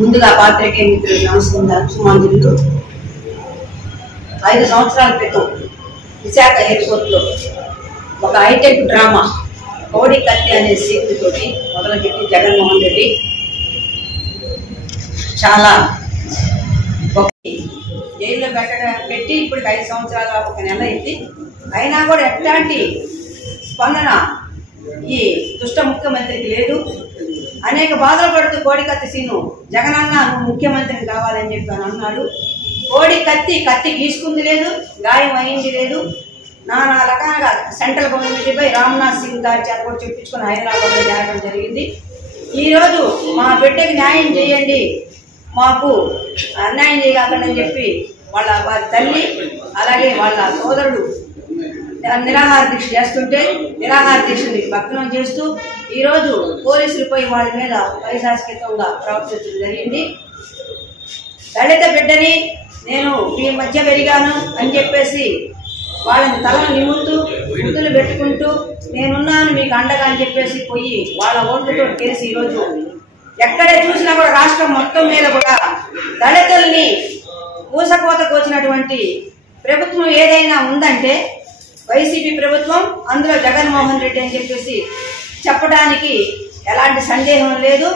ముందుగా పాత్రికేయ మిత్రులు నమస్కారం. సుమాంజులు 5 సంవత్సరాల క్రితం విశాఖ ఎయిర్పోర్ట్లో ఒక హైటెక్ డ్రామా కోడి కత్తి అనే సీక్రెట్ తోటి మొదలుపెట్టి జగన్మోహన్ రెడ్డి చాలా జైల్లో పెట్టి ఇప్పుడు 5 సంవత్సరాల 1 నెల అయింది. అయినా కూడా ఎట్లాంటి స్పందన ఈ దుష్ట ముఖ్యమంత్రికి లేదు. అనేక బాధలు పడుతూ కోడి కత్తి సీను జగనన్న నువ్వు ముఖ్యమంత్రిని కావాలని చెప్పి అని అన్నాడు. కోడి కత్తి గీసుకుంది లేదు, గాయం అయింది లేదు. నానా రకాలుగా సెంట్రల్ గవర్నమెంట్పై రామ్నాథ్ సింగ్ గారి చేత కూడా చెప్పించుకుని హైదరాబాద్లో జరగడం జరిగింది. ఈరోజు మా బిడ్డకి న్యాయం చేయండి, మాకు అన్యాయం చేయగలదని చెప్పి వారి తల్లి అలాగే వాళ్ళ సోదరుడు నిరాహార దీక్ష చేస్తుంటే నిరాహార దీక్షని భగ్నం చేస్తూ ఈరోజు పోలీసులపై వాళ్ళ మీద పైశాచికంగా ప్రవర్తించడం జరిగింది. దళిత బిడ్డని నేను మీ మధ్య పెరిగాను అని చెప్పేసి వాళ్ళని తలను నిమురుతూ గుర్తులు పెట్టుకుంటూ నేనున్నాను మీకు అండగా అని చెప్పేసి పోయి వాళ్ళ ఓట్లతో కేసు ఈరోజు ఎక్కడే చూసినా కూడా రాష్ట్రం మొత్తం మీద కూడా దళితుల్ని ఊసకోతకు వచ్చినటువంటి ప్రభుత్వం ఏదైనా ఉందంటే వైసీపీ ప్రభుత్వం, అందులో జగన్మోహన్ రెడ్డి అని చెప్పేసి చెప్పడానికి ఎలాంటి సందేహం లేదు.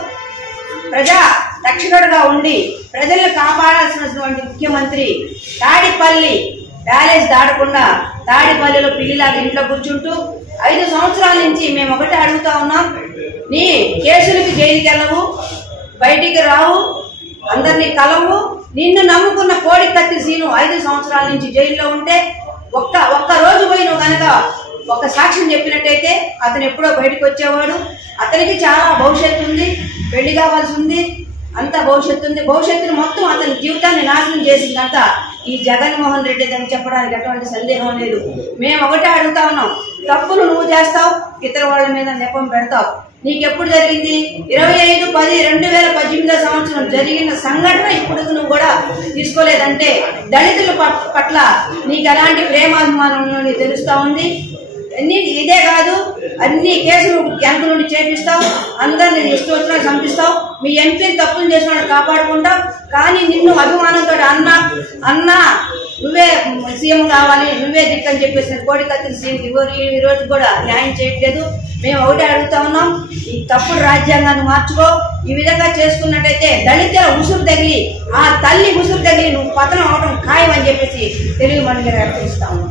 ప్రజా రక్షకుడుగా ఉండి ప్రజలను కాపాడాల్సినటువంటి ముఖ్యమంత్రి తాడిపల్లి బ్యాలెన్స్ దాటకుండా తాడిపల్లిలో పిల్లిలాగా ఇంట్లో కూర్చుంటూ 5 సంవత్సరాల నుంచి మేము ఒకటే అడుగుతా ఉన్నాం, నీ కేసులకి జైలుకి వెళ్ళవు, బయటికి రావు, అందరినీ కలవు. నిన్ను నమ్ముకున్న కోడి కత్తి సీను 5 సంవత్సరాల నుంచి జైల్లో ఉంటే ఒక్క రోజు పోయి నువ్వు కనుక ఒక సాక్ష్యం చెప్పినట్టయితే అతను ఎప్పుడో బయటకు వచ్చేవాడు. అతనికి చాలా భవిష్యత్తు ఉంది, పెళ్లి కావాల్సి ఉంది, అంత భవిష్యత్తు ఉంది. భవిష్యత్తును మొత్తం అతని జీవితాన్ని నాశనం చేసిందంతా ఈ జగన్మోహన్ రెడ్డి అని చెప్పడానికి ఎటువంటి సందేహం లేదు. మేము ఒకటే అడుగుతా ఉన్నాం, తప్పులు నువ్వు చేస్తావు, ఇతర వాళ్ళ మీద నెపం పెడతావు. నీకెప్పుడు జరిగింది? 25/10/2018 సంవత్సరం జరిగిన సంఘటన ఇప్పుడు నువ్వు కూడా తీసుకోలేదంటే దళితుల పట్ల నీకు ఎలాంటి ప్రేమాభిమానం ఉందని తెలుస్తా ఉంది. ఇదే కాదు, అన్ని కేసులు వెనక నుండి చేపిస్తావు, అందరినీ ఇష్టం వచ్చినా చంపిస్తావు, మీ ఎంపీని తప్పులు చేసిన వాళ్ళు కాపాడుకుంటావు. కానీ నిన్ను అభిమానంతో అన్నా నువ్వే సీఎం కావాలి, నువ్వే దిక్కని చెప్పేసిన కోడి కత్తిని సీఎం ఈ రోజు కూడా న్యాయం చేయట్లేదు. మేము ఒకటే అడుగుతా ఉన్నాం, ఈ తప్పుడు రాజ్యాంగాన్ని మార్చుకో. ఈ విధంగా చేసుకున్నట్టయితే దళితుల ఉసురు తగిలి ఆ తల్లి ఉసురు తగిలి నువ్వు పతనం అవడం ఖాయం అని చెప్పేసి తెలుగు మండలి తెలియజేస్తా ఉన్నాం.